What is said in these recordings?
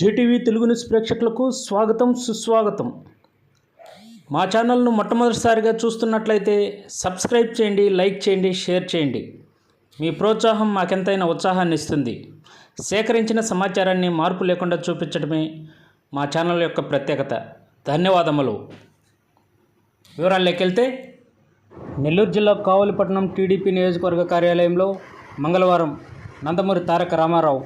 JTV Telugu news ప్రేక్షకులకు స్వాగతం సుస్వాగతం. మా ఛానల్ను మొట్టమొదటిసారిగా చూస్తున్నట్లయితే సబ్స్క్రైబ్ చేయండి, లైక్ చేయండి, షేర్ చేయండి. మీ ప్రోత్సాహం మాకెంతైనా ఉత్సాహాన్ని ఇస్తుంది. సేకరించిన సమాచారాన్ని మార్పు లేకుండా చూపించడమే మా ఛానల్ యొక్క ప్రత్యేకత. ధన్యవాదములు. వివరాల్లోకి వెళ్తే, నెల్లూరు జిల్లా కావలిపట్నం టీడీపీ నియోజకవర్గ కార్యాలయంలో మంగళవారం నందమూరి తారక రామారావు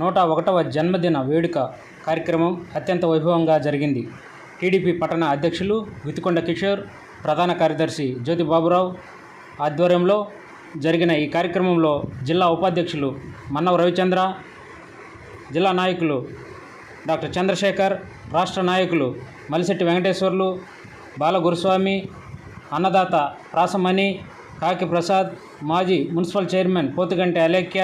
101వ జన్మదిన వేడుక కార్యక్రమం అత్యంత వైభవంగా జరిగింది. టీడీపీ పట్టణ అధ్యక్షులు వితికొండ కిషోర్, ప్రధాన కార్యదర్శి జ్యోతి బాబురావు ఆధ్వర్యంలో జరిగిన ఈ కార్యక్రమంలో జిల్లా ఉపాధ్యక్షులు మన్నవ రవిచంద్ర, జిల్లా నాయకులు డాక్టర్ చంద్రశేఖర్, రాష్ట్ర నాయకులు మలిశెట్టి వెంకటేశ్వర్లు, బాల గురుస్వామి, అన్నదాత ప్రాసమణి, కాకి ప్రసాద్, మాజీ మున్సిపల్ చైర్మన్ పోతుగంటి అలేఖ్య,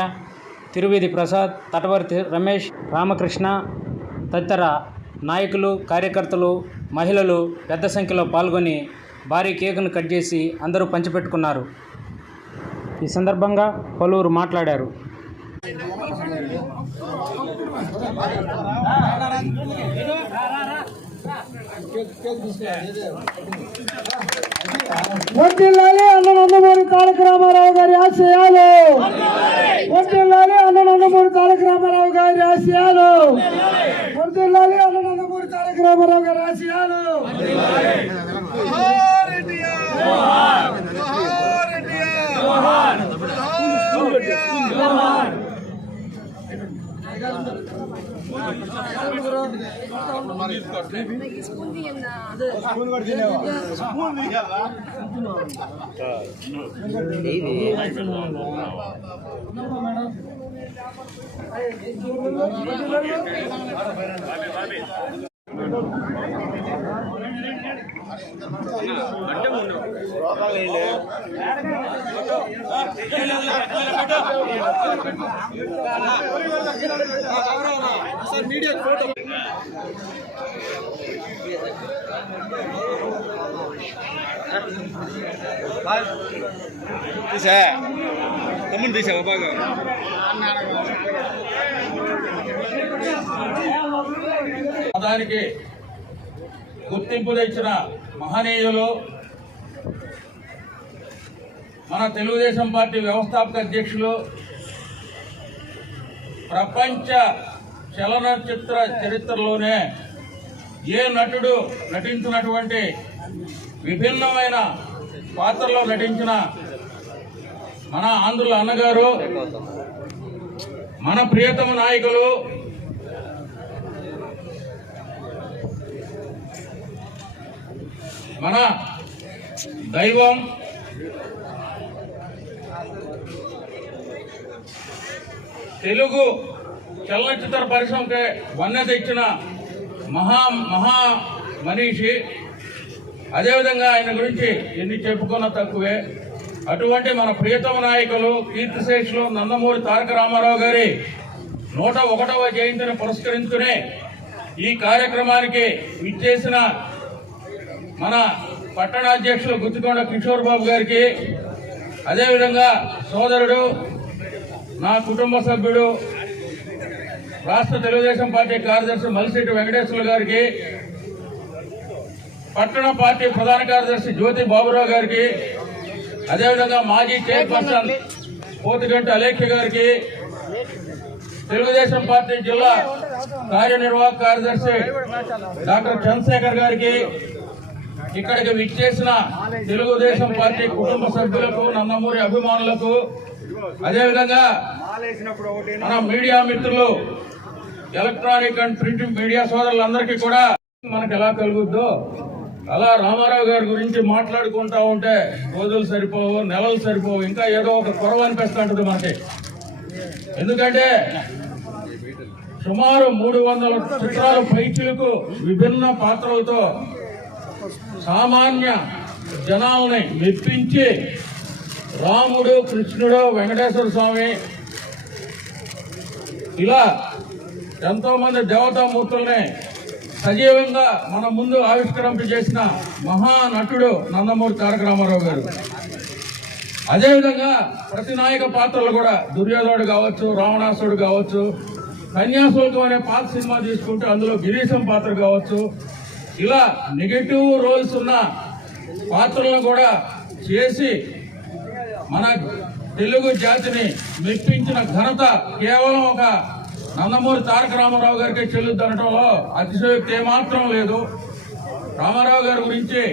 తిరువేది ప్రసాద్, తటవర్తి రమేష్, రామకృష్ణ తదితర నాయకులు, కార్యకర్తలు, మహిళలు పెద్ద సంఖ్యలో పాల్గొని భారీ కేకును కట్ చేసి అందరూ పంచిపెట్టుకున్నారు. ఈ సందర్భంగా పలువురు మాట్లాడారు. వర్ధిల్లాలి అన్న నందమూరి తారక రామారావు గారి ఆశయాలు, వర్ధిల్లాలి అన్న నందమూరి తారక రామారావు గారి ఆశయాలు, వర్ధిల్లాలి అన్న నందమూరి తారక రామారావు గారి ఆశయాలు. మీడియా ఫోటో తీసా తమ్ముడు తీసా బాగా దానికి గుర్తింపు తెచ్చిన మహనీయులు, మన తెలుగుదేశం పార్టీ వ్యవస్థాపక అధ్యక్షులు, ప్రపంచ చలనచిత్ర చరిత్రలోనే ఏ నటుడు నటించినటువంటి విభిన్నమైన పాత్రలో నటించిన మన ఆంధ్రుల అన్నగారు, మన ప్రియతమ నాయకులు, మన దైవం, తెలుగు చలనచిత్ర పరిశ్రమకి వన్నె తెచ్చిన మహా మనీషి. అదేవిధంగా ఆయన గురించి ఎన్ని చెప్పుకున్నా తక్కువే. అటువంటి మన ప్రియతమ నాయకులు, కీర్తిశేషులు నందమూరి తారక రామారావు గారి 101వ జయంతిని పురస్కరించుకునే ఈ కార్యక్రమానికి విచ్చేసిన మన పట్టణాధ్యక్షులు గుత్తికొండ కిషోర్ బాబు గారికి, అదేవిధంగా సోదరుడు, నా కుటుంబ సభ్యుడు, రాష్ట్ర తెలుగుదేశం పార్టీ కార్యదర్శి మలిశెట్టి వెంకటేశ్వర్లు గారికి, పట్టణ పార్టీ ప్రధాన కార్యదర్శి జ్యోతి బాబురావు గారికి, అదేవిధంగా మాజీ చైర్పర్సన్ పోతుగంటి అలేఖ్య గారికి, తెలుగుదేశం పార్టీ జిల్లా కార్యనిర్వాహక కార్యదర్శి డాక్టర్ చంద్రశేఖర్ గారికి, ఇక్కడికి విచ్చేసిన తెలుగుదేశం పార్టీ కుటుంబ సభ్యులకు, నందమూరి అభిమానులకు, అదేవిధంగా మన మీడియా మిత్రులు, ఎలక్ట్రానిక్ అండ్ ప్రింట్ మీడియా సోదరులందరికీ కూడా మనకు ఎలా కలుగుద్దో అలా రామారావు గారి గురించి మాట్లాడుకుంటా ఉంటే రోజులు సరిపోవు, నెలలు సరిపోవు, ఇంకా ఏదో ఒక కొరవ అనిపిస్తుంటుంది మనకి. ఎందుకంటే సుమారు 300 చిత్రాల పైచిలకు విభిన్న పాత్రలతో సామాన్య జనాల్ని మెప్పించి రాముడు, కృష్ణుడు, వెంకటేశ్వర స్వామి ఇలా ఎంతో మంది దేవతామూర్తుల్ని సజీవంగా మన ముందు ఆవిష్కరింప చేసిన మహానటుడు నందమూరి తారక రామారావు గారు. అదేవిధంగా ప్రతి నాయక పాత్రలు కూడా దుర్యోధనుడు కావచ్చు, రావణాసుడు కావచ్చు, కన్యాశుల్కం అనే పాత సినిమా తీసుకుంటే అందులో గిరీశం పాత్ర కావచ్చు, ఇలా నెగటివ్ రోల్స్ ఉన్న పాత్రలను కూడా చేసి మన తెలుగు జాతిని మెప్పించిన ఘనత కేవలం ఒక నందమూరి తారక రామారావు గారికి చెల్లుద్దనటంలో అతిశయోక్తి ఏమాత్రం లేదు. రామారావు గారి గురించి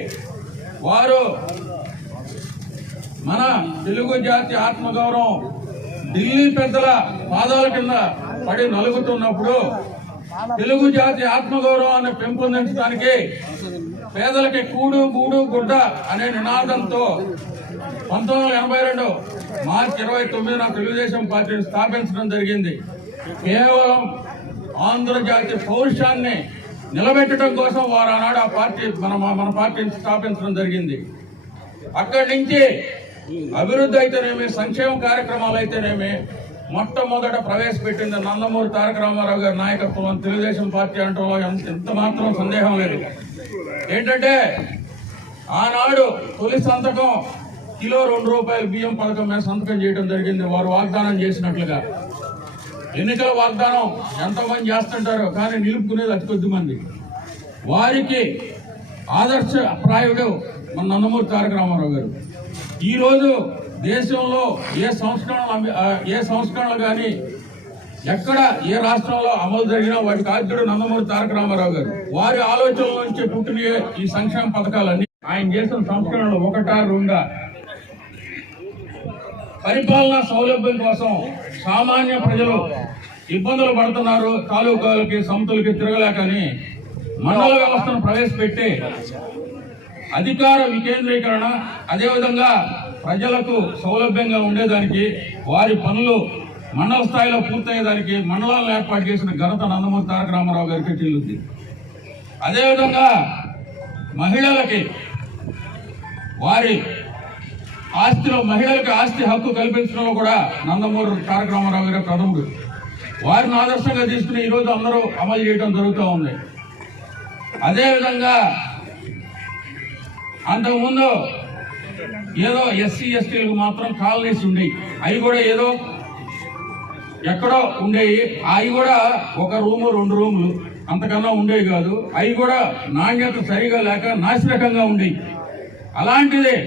వారు మన తెలుగు జాతి ఆత్మగౌరవం ఢిల్లీ పెద్దల పాదాల కింద పడి నలుగుతున్నప్పుడు తెలుగు జాతి ఆత్మగౌరవాన్ని పెంపొందించడానికి పేదలకి కూడు గూడు గుడ్డ అనే నినాదంతో 1982 మార్చి 29న తెలుగుదేశం పార్టీని స్థాపించడం జరిగింది. కేవలం ఆంధ్రజాతి పౌరుషాన్ని నిలబెట్టడం కోసం వారు ఆనాడు ఆ పార్టీ మన పార్టీని స్థాపించడం జరిగింది. అక్కడి నుంచి అభివృద్ధి అయితేనేమి, సంక్షేమ కార్యక్రమాలు అయితేనేమి మొట్టమొదట ప్రవేశపెట్టింది నందమూరి తారక రామారావు గారి నాయకత్వం తెలుగుదేశం పార్టీ అంటంలో ఎంత మాత్రం సందేహం లేదు. ఏంటంటే ఆనాడు తొలి సంతకం కిలో ₹2 బియ్యం పథకం మీద సంతకం చేయడం జరిగింది. వారు వాగ్దానం చేసినట్లుగా. ఎన్నికల వాగ్దానం ఎంతమంది చేస్తుంటారో కానీ నిలుపుకునేది అతి కొద్ది మంది. వారికి ఆదర్శప్రాయుడు మన నందమూరి తారక రామారావు గారు. ఈరోజు దేశంలో ఏ సంస్కరణలు కానీ ఎక్కడ ఏ రాష్ట్రంలో అమలు జరిగినా వాటికి ఆద్యుడు నందమూరి తారక రామారావు గారు. వారి ఆలోచనల నుంచి పుట్టిన ఈ సంక్షేమ పథకాలన్నీ ఆయన చేసిన సంస్కరణలు ఒకటా రెండా పరిపాలనా సౌలభ్యం కోసం సామాన్య ప్రజలు ఇబ్బందులు పడుతున్నారు. తాలూకాలకి సంతులకి తిరగలేకని మండల వ్యవస్థను ప్రవేశపెట్టి అధికార వికేంద్రీకరణ, అదేవిధంగా ప్రజలకు సౌలభ్యంగా ఉండేదానికి వారి పనులు మండల స్థాయిలో పూర్తయ్యేదానికి మండలాలను ఏర్పాటు చేసిన ఘనత నందమూరి తారక రామారావు గారికి చెల్లుద్ది. అదేవిధంగా మహిళలకి వారి మహిళలకు ఆస్తి హక్కు కల్పించడంలో కూడా నందమూరి తారక రామారావు గారి ప్రథముడు. వారిని ఆదర్శంగా తీసుకుని ఈరోజు అందరూ అమలు చేయడం జరుగుతూ ఉంది. అదేవిధంగా అంతకుముందు ఏదో ఎస్సీ ఎస్టీలకు మాత్రం కాలనీస్ ఉండేవి. అవి కూడా ఏదో ఎక్కడో ఉండేవి. అవి కూడా ఒక రూము 2 రూములు అంతకన్నా ఉండేవి కాదు. అవి కూడా నాణ్యత సరిగా లేక నాసిరకంగా ఉండేవి. అలాంటిదే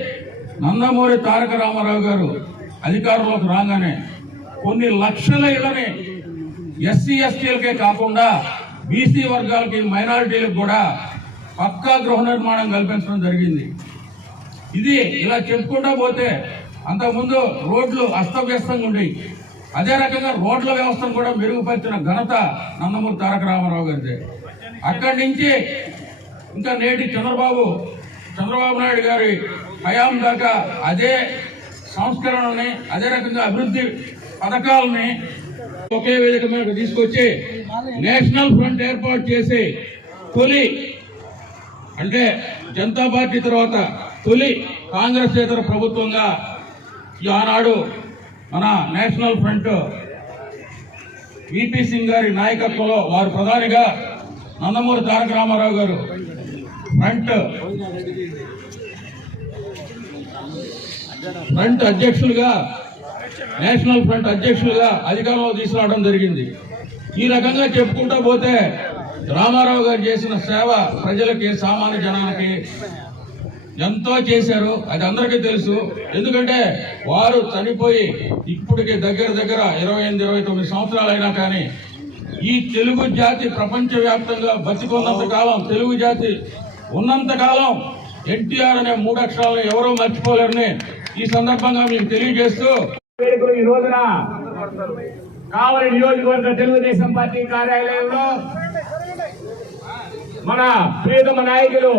నందమూరి తారక రామారావు గారు అధికారంలోకి రాగానే కొన్ని లక్షల ఇళ్లని ఎస్సీ ఎస్టీలకే కాకుండా బీసీ వర్గాలకి, మైనారిటీలకు కూడా పక్కా గృహ నిర్మాణం కల్పించడం జరిగింది. ఇది ఇలా చెప్పుకుంటా పోతే అంతకుముందు రోడ్లు అస్తవ్యస్తంగా ఉండేవి. అదే రకంగా రోడ్ల వ్యవస్థను కూడా మెరుగుపరిచిన ఘనత నందమూరి తారక రామారావు గారిదే. అక్కడి నుంచి ఇంకా నేటి చంద్రబాబు నాయుడు గారి హయాం దాకా అదే సంస్కరణని, అదే రకంగా అభివృద్ధి పథకాలని ఒకే వేదిక మీద తీసుకొచ్చి నేషనల్ ఫ్రంట్ ఏర్పాటు చేసి తొలి, అంటే జనతా పార్టీ తర్వాత తొలి కాంగ్రెస్ ఇతర ప్రభుత్వంగా ఆనాడు మన నేషనల్ ఫ్రంట్ విపి సింగ్ గారి నాయకత్వంలో వారు ప్రధానిగా, నందమూరి తారక రామారావు గారు ఫ్రంట్ అధ్యక్షులుగా, నేషనల్ ఫ్రంట్ అధ్యక్షులుగా అధికారంలో తీసుకురావడం జరిగింది. ఈ రకంగా చెప్పుకుంటూ పోతే రామారావు గారు చేసిన సేవ ప్రజలకి, సామాన్య జనానికి ఎంతో చేశారు. అది అందరికీ తెలుసు. ఎందుకంటే వారు చనిపోయి ఇప్పటికి దగ్గర 28-29 సంవత్సరాలు అయినా కానీ ఈ తెలుగు జాతి ప్రపంచవ్యాప్తంగా బతికున్నంత కాలం, తెలుగు జాతి ఉన్నంత కాలం ఎన్టీఆర్ అనే 3 అక్షరాలను ఎవరూ మర్చిపోలేరని ఈ సందర్భంగా మీకు తెలియజేస్తూ, ఈ రోజున కావలి నియోజకవర్గ తెలుగుదేశం పార్టీ కార్యాలయంలో మన ప్రియతమ నాయకులు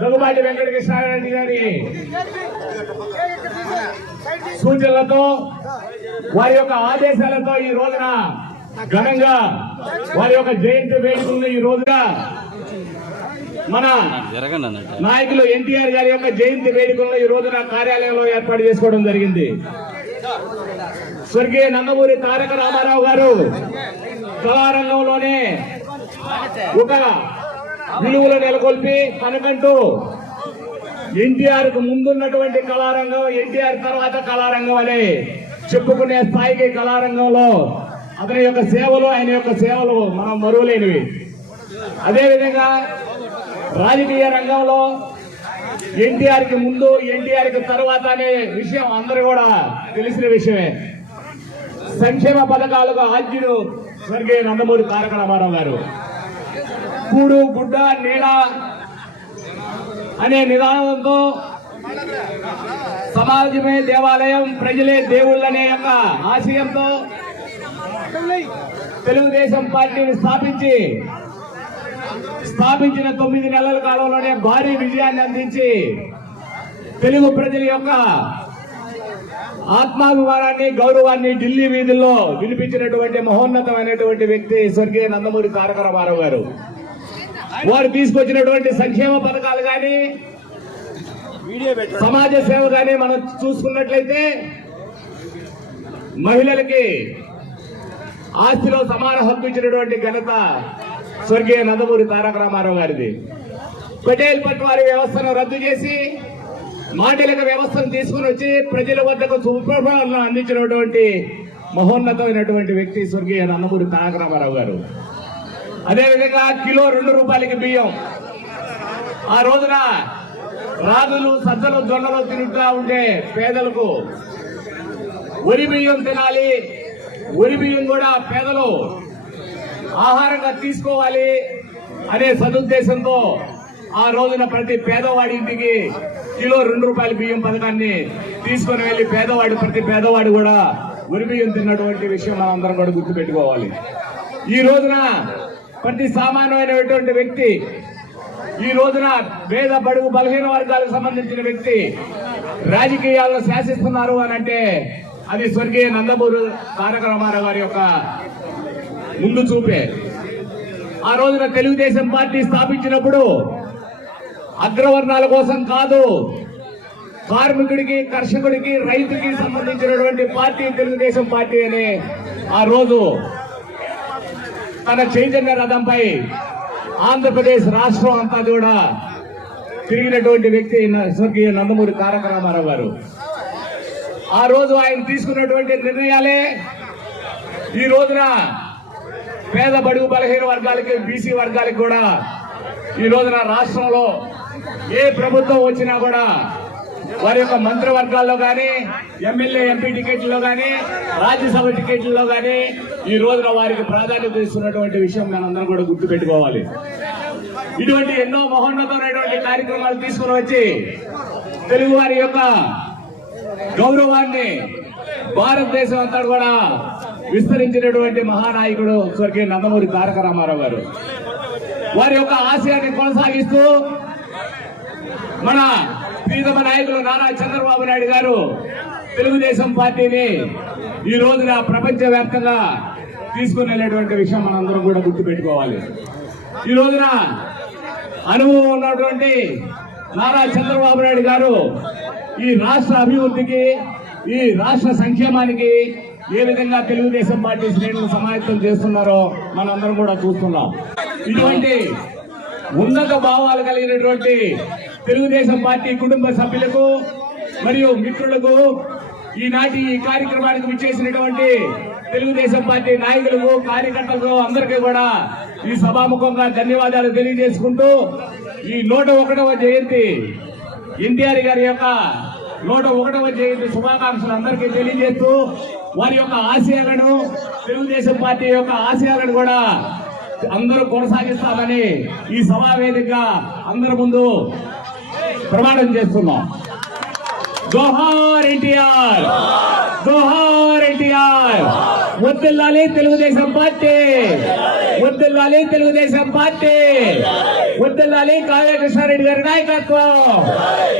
దగ్గుబాటి వెంకటకృష్ణారెడ్డి గారి సూచనలతో, వారి యొక్క ఆదేశాలతో ఈ రోజున ఘనంగా వారి యొక్క జయంతి వేడుకలను ఈ రోజున మన నాయకులు ఎన్టీఆర్ గారి యొక్క జయంతి వేడుకలను ఈ రోజున కార్యాలయంలో ఏర్పాటు చేసుకోవడం జరిగింది. స్వర్గీయ నందమూరి తారక రామారావు గారు కళారంగంలోనే ఒక విలువలు నెలకొల్పి తనకంటూ ఎన్టీఆర్ కు ముందున్నటువంటి కళారంగం, ఎన్టీఆర్ తర్వాత కళారంగం అనే చెప్పుకునే స్థాయికి కళారంగంలో అతని యొక్క సేవలు, ఆయన యొక్క సేవలు మనం మరువలేనివి. అదేవిధంగా రాజకీయ రంగంలో ఎన్టీఆర్ కి ముందు, ఎన్టీఆర్ కి తర్వాత అనే విషయం అందరూ కూడా తెలిసిన విషయమే. సంక్షేమ పథకాలకు ఆద్యుడు స్వర్గీయ నందమూరి తారక రామారావు గారు. కూడు గుడ్డ నీడ అనే నిదానంతో సమాజమే దేవాలయం, ప్రజలే దేవుళ్ళనే యొక్క ఆశయంతో తెలుగుదేశం పార్టీని స్థాపించిన 9 నెలల కాలంలోనే భారీ విజయాన్ని అందించి తెలుగు ప్రజల యొక్క ఆత్మాభిమానాన్ని, గౌరవాన్ని ఢిల్లీ వీధుల్లో వినిపించినటువంటి మహోన్నతమైనటువంటి వ్యక్తి స్వర్గీయ నందమూరి తారక రామారావు గారు. వారు తీసుకొచ్చినటువంటి సంక్షేమ పథకాలు కానీ, సమాజ సేవ కానీ మనం చూసుకున్నట్లయితే మహిళలకి ఆస్తిలో సమాన హక్కు ఇచ్చినటువంటి ఘనత స్వర్గీయ నందమూరి తారక రామారావు గారిది. పటేల్ పట్వారీ వ్యవస్థను రద్దు చేసి మాండలిక వ్యవస్థను తీసుకుని వచ్చి ప్రజల వద్దకు సుప్రభావాలను అందించినటువంటి మహోన్నతమైనటువంటి వ్యక్తి స్వర్గీయ నందమూరి తారక రామారావు గారు. అదేవిధంగా కిలో 2 రూపాయలకి బియ్యం, ఆ రోజున రాగులు, సజ్జలు, జొన్నలు తింటా ఉండే పేదలకు వరి బియ్యం తినాలి, వరి బియ్యం కూడా పేదలు ఆహారంగా తీసుకోవాలి అనే సదుద్దేశంతో ఆ రోజున ప్రతి పేదవాడి ఇంటికి కిలో 2 రూపాయల బియ్యం పథకాన్ని తీసుకుని వెళ్లి ప్రతి పేదవాడు కూడా వరి బియ్యం తిన్నటువంటి విషయం మనందరం కూడా గుర్తుపెట్టుకోవాలి. ఈ రోజున ప్రతి సామాన్యమైనటువంటి వ్యక్తి, ఈ రోజున పేద బడుగు బలహీన వర్గాలకు సంబంధించిన వ్యక్తి రాజకీయాలను శాసిస్తున్నారు అని అంటే అది స్వర్గీయ నందమూరి తారక రామారావు గారి యొక్క ముందు చూపే. ఆ రోజున తెలుగుదేశం పార్టీ స్థాపించినప్పుడు అగ్రవర్ణాల కోసం కాదు, కార్మికుడికి, కర్షకుడికి, రైతుకి సంబంధించినటువంటి పార్టీ తెలుగుదేశం పార్టీ అనే ఆ రోజు తన చైతన్య రథంపై ఆంధ్రప్రదేశ్ రాష్ట్రం అంతా కూడా తిరిగినటువంటి వ్యక్తి స్వర్గీయ నందమూరి తారక రామారావు గారు. ఆ రోజు ఆయన తీసుకున్నటువంటి నిర్ణయాలే ఈ రోజున పేద బడుగు బలహీన వర్గాలకి, బీసీ వర్గాలకి కూడా ఈ రోజున రాష్ట్రంలో ఏ ప్రభుత్వం వచ్చినా కూడా వారి యొక్క మంత్రివర్గాల్లో కానీ, ఎమ్మెల్యే ఎంపీ టికెట్లలో కానీ, రాజ్యసభ టికెట్లలో కానీ ఈ రోజున వారికి ప్రాధాన్యత ఇస్తున్నటువంటి విషయం మనందరం కూడా గుర్తుపెట్టుకోవాలి. ఇటువంటి ఎన్నో మహోన్నతమైనటువంటి కార్యక్రమాలు తీసుకుని వచ్చి తెలుగు వారి యొక్క గౌరవాన్ని భారతదేశం అంతా కూడా విస్తరించినటువంటి మహానాయకుడు స్వర్గీయ నందమూరి తారక రామారావు గారు. వారి యొక్క ఆశయాన్ని కొనసాగిస్తూ మన ప్రీతమ నాయకులు నారా చంద్రబాబు నాయుడు గారు తెలుగుదేశం పార్టీని ఈ రోజున ప్రపంచవ్యాప్తంగా తీసుకుని వెళ్ళేటువంటి విషయం మనందరం కూడా గుర్తుపెట్టుకోవాలి. ఈ రోజున అనుభవం ఉన్నటువంటి నారా చంద్రబాబు నాయుడు గారు ఈ రాష్ట్ర అభివృద్ధికి, ఈ రాష్ట్ర సంక్షేమానికి ఏ విధంగా తెలుగుదేశం పార్టీ శ్రేణులు సమాయత్తం చేస్తున్నారో మనందరం కూడా చూస్తున్నాం. ఇటువంటి ఉన్నత భావాలు కలిగినటువంటి తెలుగుదేశం పార్టీ కుటుంబ సభ్యులకు మరియు మిత్రులకు, ఈనాటి ఈ కార్యక్రమానికి విచ్చేసినటువంటి తెలుగుదేశం పార్టీ నాయకులకు, కార్యకర్తలకు అందరికీ కూడా ఈ సభాముఖంగా ధన్యవాదాలు తెలియజేసుకుంటూ ఈ 101వ జయంతి ఎన్టీఆర్ గారి యొక్క 101వ జయంతి శుభాకాంక్షలు అందరికీ తెలియజేస్తూ వారి యొక్క ఆశయాలను, తెలుగుదేశం పార్టీ యొక్క ఆశయాలను కూడా అందరూ కొనసాగిస్తామని ఈ సభా వేదికగా అందరి ముందు ప్రమాణం చేస్తున్నాం. జోహార్ ఎన్టీఆర్, జోహార్ ఎన్టీఆర్, వద్దెల్లాలి తెలుగుదేశం పార్టీ, వద్దెల్లాలి తెలుగుదేశం పార్టీ, వద్దెల్లాలి కావ్య కృష్ణారెడ్డి గారి నాయకత్వం,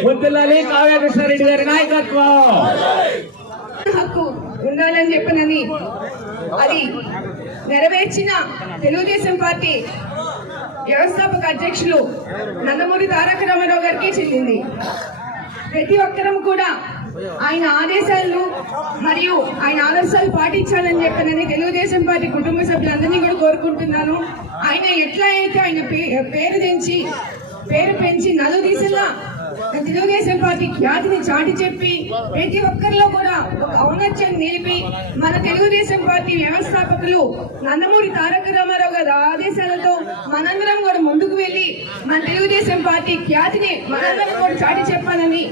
వద్దెల్లాలి కావ్య కృష్ణారెడ్డి గారి నాయకత్వం. హక్కు ఉండాలని చెప్పినని అది నెరవేర్చిన తెలుగుదేశం పార్టీ వ్యవస్థాపక అధ్యక్షులు నందమూరి తారక రామారావు గారికి చెందింది. ప్రతి ఒక్కరం కూడా ఆయన ఆదేశాలను మరియు ఆయన ఆదర్శాలు పాటించాలని చెప్పినని తెలుగుదేశం పార్టీ కుటుంబ సభ్యులందరినీ కూడా కోరుకుంటున్నాను. ఆయన ఎట్లా అయితే ఆయన పేరు పెంచి నలుదిశలా తెలుగుదేశం పార్టీ ఖ్యాతిని చాటి చెప్పి ప్రతి ఒక్కరిలో కూడా ఒక ఔన్నత్యాన్ని నిలిపి మన తెలుగుదేశం పార్టీ వ్యవస్థాపకులు నందమూరి తారక రామారావు గారి ఆదేశాలతో మనందరం కూడా ముందుకు వెళ్లి మన తెలుగుదేశం పార్టీ ఖ్యాతిని మనందరం కూడా చాటి చెప్పాలని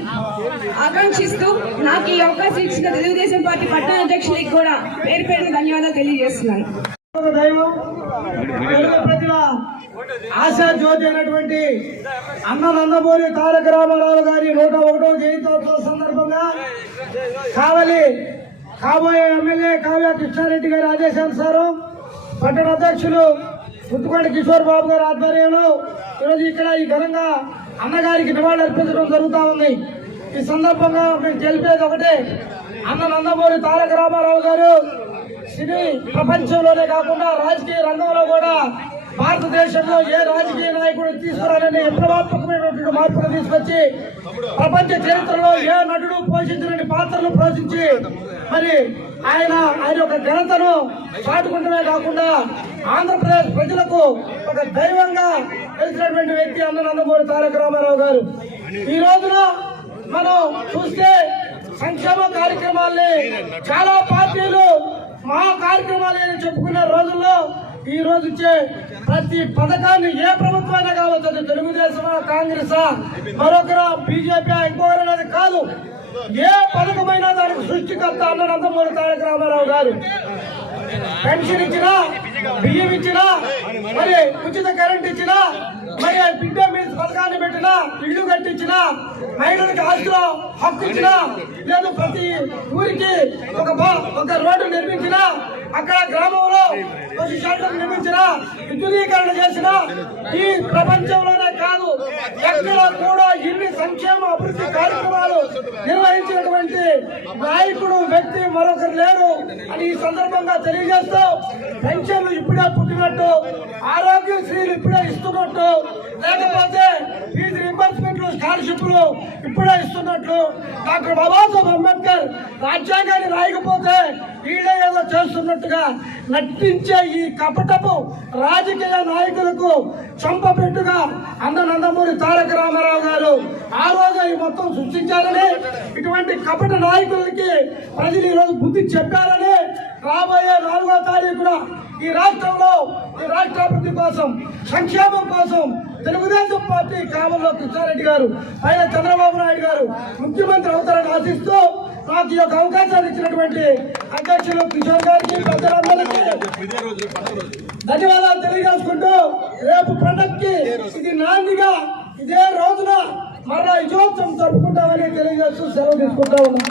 ఆకాంక్షిస్తూ నాకు ఈ అవకాశం ఇచ్చిన తెలుగుదేశం పార్టీ పట్టణ అధ్యక్షులకి కూడా పేరు పేరున ధన్యవాదాలు తెలియజేస్తున్నాను. దైవం తెలుగు ప్రజల ఆశా జ్యోతి అయినటువంటి అన్న నందమూరి తారక రామారావు గారి 101వ జయంత్యోత్సవ సందర్భంగా కాబోయే ఎమ్మెల్యే కావ్య కృష్ణారెడ్డి గారి ఆదేశానుసారం పట్టణ అధ్యక్షులు ముత్తుకొండ కిషోర్ బాబు గారి ఆధ్వర్యంలో ఈరోజు ఇక్కడ ఈ ఘనంగా అన్నగారికి నివాళులు అర్పించడం జరుగుతూ ఉంది. ఈ సందర్భంగా మేము తెలిపేది ఒకటే, అన్న నందమూరి తారక రామారావు గారు సినీ ప్రపంచంలోనే కాకుండా రాజకీయ రంగంలో కూడా భారతదేశంలో ఏ రాజకీయ నాయకుడు తీసుకురాలని విప్లవాత్మకమైనటువంటి మార్పులు తీసుకొచ్చి ప్రపంచ చరిత్రలో ఏ నటుడు పోషించినటువంటి పాత్రలు పోషించి మరి ఆయన యొక్క ఘనతను చాటుకుంటమే కాకుండా ఆంధ్రప్రదేశ్ ప్రజలకు ఒక దైవంగా తెలిసినటువంటి వ్యక్తి అన్న నందమూరి తారక రామారావు గారు. ఈ రోజున మనం చూస్తే సంక్షేమ కార్యక్రమాల్ని చాలా పార్టీలు మా కార్యక్రమాలు చెప్పుకునే రోజుల్లో ఈ రోజు ఇచ్చే ప్రతి పథకాన్ని ఏ ప్రభుత్వమైనా కావచ్చు, అది తెలుగుదేశమా కాంగ్రెసా మరొకరా బీజేపీ ఇంకొకరనేది కాదు, ఏ పథకమైనా దానికి సృష్టికర్త అన్న నందమూరి తారక రామారావు గారు. పెన్షన్ ఇచ్చినా, బియ్యం ఇచ్చినా, మరి ఉచిత కరెంట్ ఇచ్చినా, మరి మిడ్ డే మీల్స్ పథకాన్ని పెట్టినా, ఇల్లు కట్టించినా, మహిళలకు ఆస్తిలో హక్కు ఇచ్చినా, లేదు ప్రతి ఊరికి ఒక రోడ్డు నిర్మించినా, అక్కడ గ్రామంలో పశు షెల్టర్ నిర్మించినా, విద్యుదీకరణ చేసినా, ఈ ప్రపంచంలోనే కాదు ఎక్కడ కూడా ఇన్ని సంక్షేమ అభివృద్ధి కార్యక్రమాలు నిర్వహించినటువంటి నాయకుడు వ్యక్తి మరొకరు లేరు అని ఈ సందర్భంగా తెలియజేస్తూ, పెన్షన్లు ఇప్పుడే పుట్టినట్టు, ఆరోగ్యశ్రీలు ఇప్పుడే ఇస్తున్నట్టు, లేకపోతే ఫీజు రీంబర్స్మెంట్లు స్కాలర్షిప్లు ఇప్పుడే ఇస్తున్నట్లు, డాక్టర్ బాబాసాహెబ్ అంబేద్కర్ రాజ్యాంగాన్ని రాయకపోతే వీళ్ళే ఏదో చేస్తున్నట్టుగా నటించే ఈ కపటపు రాజకీయ నాయకులకు చంపపెట్టుగా అన్న నందమూరి తారక రామారావు గారు ఆ రోజు ఈ మొత్తం సృష్టించారని, ఇటువంటి కపట నాయకులకి ప్రజలు ఈ రోజు బుద్ధి చెప్పారని, రాబోయే 4వ తారీఖున ఈ రాష్ట్రంలో ఈ రాష్ట్ర అభివృద్ధి కోసం, సంక్షేమం కోసం తెలుగుదేశం పార్టీ కావల్లో కృష్ణారెడ్డి గారు పైన చంద్రబాబు నాయుడు గారు ముఖ్యమంత్రి అవుతారని ఆశిస్తూ నాకు ఈ యొక్క అవకాశాన్ని ఇచ్చినటువంటి అధ్యక్షులు కిషోర్ గారికి, ప్రజలందరికీ ధన్యవాదాలు తెలియజేసుకుంటూ, రేపు పండక్కి ఇది నాందిగా ఇదే రోజున మరలా విజయోత్సవం జరుపుకుంటామని తెలియజేస్తూ సెలవు తీసుకుంటా ఉన్నాం.